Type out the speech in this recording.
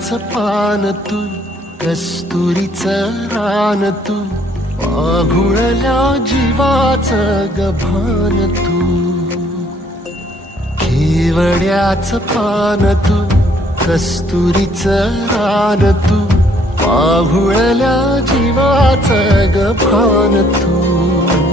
केवड्याचं पान तू, कस्तुरीचं रान तू, पाघुळल्या जीवाचं गभान तू. केवड्याचं पान तू, कस्तुरीचं रान तू, पाघुळल्या जीवाचं गभान तू.